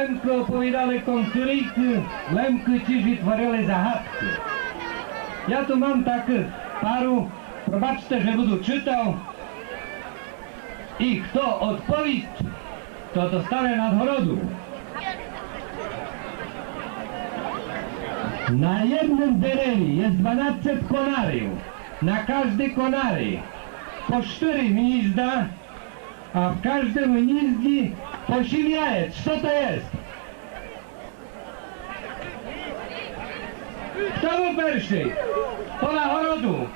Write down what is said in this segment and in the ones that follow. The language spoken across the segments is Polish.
Lemkę opowiadały konkuryjki, Lemkę ci wytwarzały zagadki. Ja tu mam tak paru, probaczcie, że będę czytał. I kto odpowiedz, to dostanę nadhorodu. Na jednym dereli jest 12 konariów. Na każdy konary po 4 gniezda а в каждом гнезде пощеляет, что-то есть. Хто був перший? По нагороду.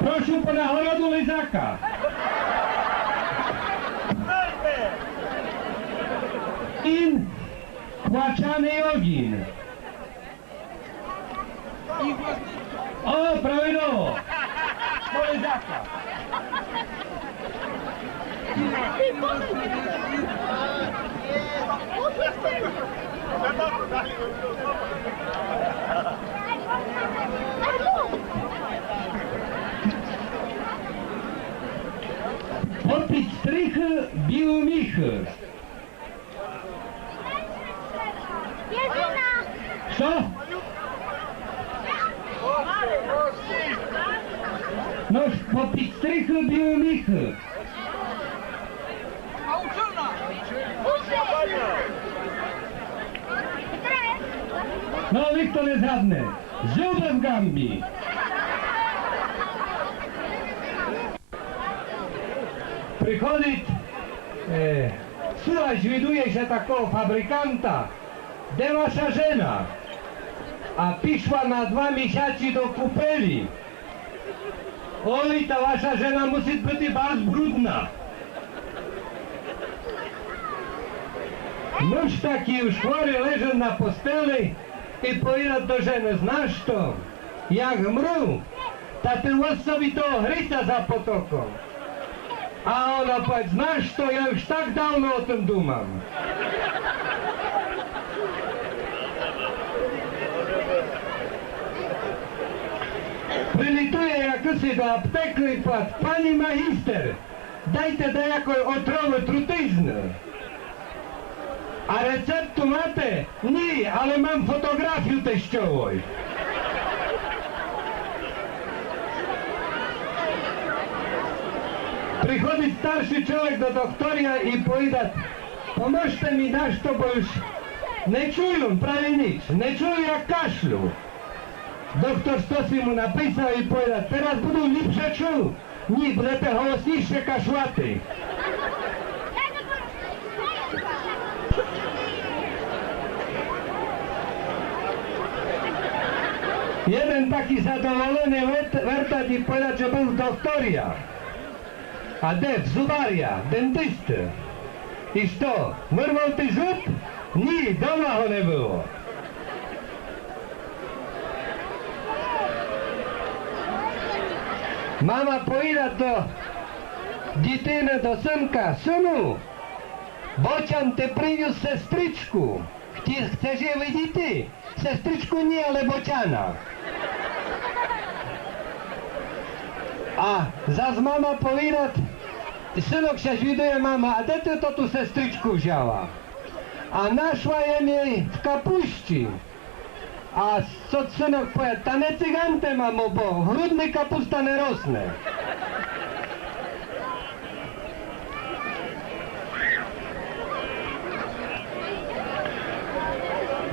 Прошу по нагороду лизака. Ін плачаний огін. Opraveno! Polizaka! Popit striha, bio miha. Što? Noż popić strychy, bił michy. No nikt to nie zgadnie. Żółwe w Gambii. Przychodzi, e, słuchaj, widuje się takiego fabrykanta, de wasza żena, a piszła na dwa miesiące do kupeli. Oj, ta wasza żena musi być bardzo brudna. Mąż taki już chory leży na posteli i powiada do żeny, znasz to, jak mru, ta ty łos sobie to gryza za potoką. A ona powie, znasz to, ja już tak dawno o tym dumam. Прилітує якось до аптеки і пад, пані магістер, дайте деякої отрови трутизни. А рецепту мати? Ні, але мам фотографію тещової. Приходить старший чоловік до докторя і поїде, поможете мені наш то, бо ж не чую, prawie nic, не чую як кашлю. Доктор, що йому написав і поїде, зараз буду ліпше чув. Ні, будете голосніше кашляти. Jeden taki zadowolony wertać i powiedział, że był doktoria, a dew, zubaria, dentysty. I co, wyrwał ty zub? Nie, doma go nie było. Mama poїде до дитини, до синка, сину, бочан ти привіз сестричку. Хті- Chcesz je видіти? Сестричку ні, але бочана. А заз мама повідать, синок ще звідує мама, а де ти то ту сестричку взяла? А нашла я її в капусті. A co synok powie, ta nie cygantę mamo, bo grudny kapusta nie rosnie.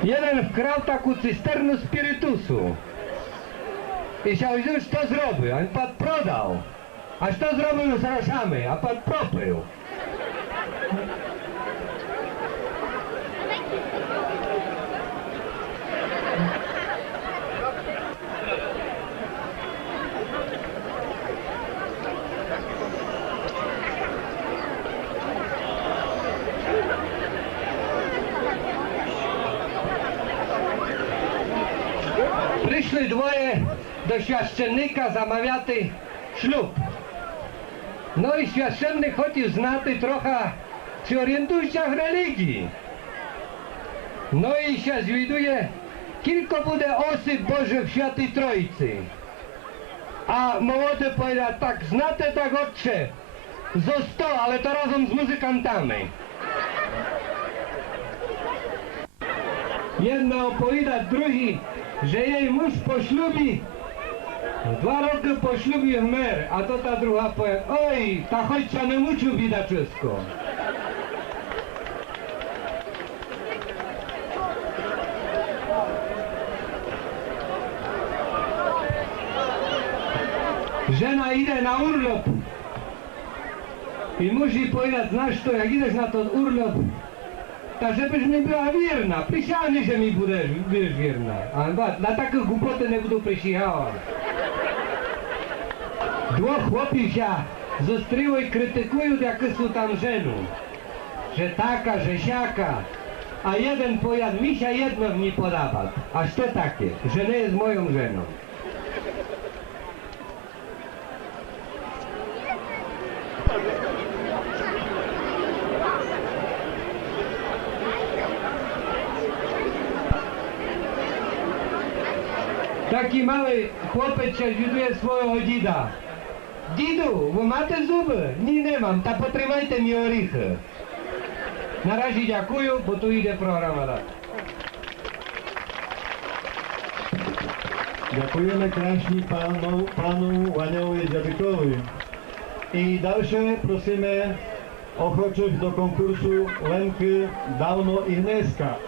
Jeden wkrał taką cysternu spirytusu. I chciał już to zrobił, a pan prodał. A co zrobił z roszami, a pan propył. Прийшли двоє до священника замовляти шлюб. Ну і священник хотів знати трохи, чи орієнтується в релігії. Ну і ще звідує, кілько буде осіб Божих Святій Троїці. A młody powiedział, tak, znate tak otcze, został, ale to razem z muzykantami. Jedna opowiada drugi, że jej mąż poślubi Dwa roki po ślubie mer, a to ta druga powie, oj, ta chodźcia nie mucił wszystko. Żena idzie na urlop i musi powiedzieć, znasz to, jak idziesz na ten urlop, to żebyś mi była wierna, przysiągnie, że mi będziesz, będziesz wierna. A ba, na takie głupoty nie będę przysięgała. Dwóch chłopi się zostryło i krytykują, jakie są tam żenu. Że taka, że siaka. A jeden pojad, mi się jedno nie podoba. Aż to takie, że nie jest moją żeną. Такий малий хлопець відує свого діда. Діду, ви маєте зуби? Ні, немам, та потримайте мій оріхи. Наразі дякую, бо тут йде програма. Дякуємо кращі пану, пану Ваньові Дядикові. І далі просимо Ochotných do konkursu Lenky Hneska.